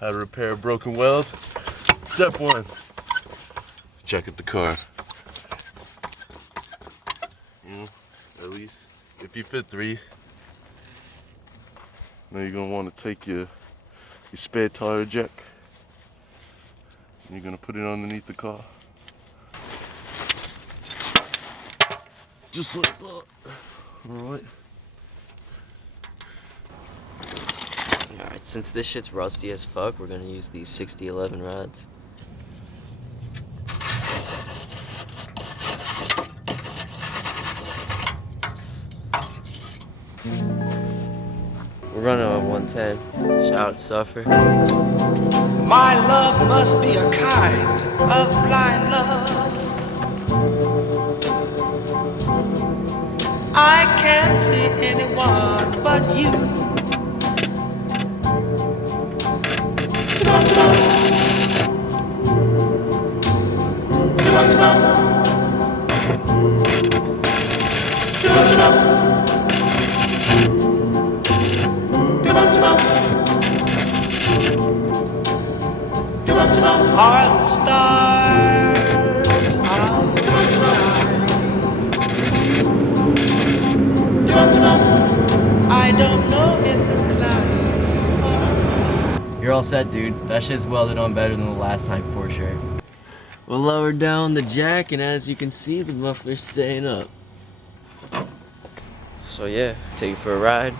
how to repair a broken weld. Step 1, check if the car, at least if you fit 3. Now you're gonna want to take your spare tire jack and you're gonna put it underneath the car. Just like that. Alright. Alright, since this shit's rusty as fuck, we're gonna use these 6011 rods. We're running on 110. Shout out Suffer. My love must be a kind of blind love. I can't see anyone but you. Are the stars out tonight? I don't know if it's cloudy. You're all set, dude. That shit's welded on better than the last time for sure. We'll lower down the jack, and as you can see, the muffler's staying up. So yeah, take it for a ride.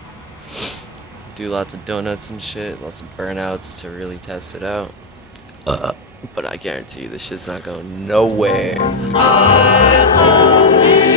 Do lots of donuts and shit, lots of burnouts to really test it out. But I guarantee you this shit's not going nowhere. I only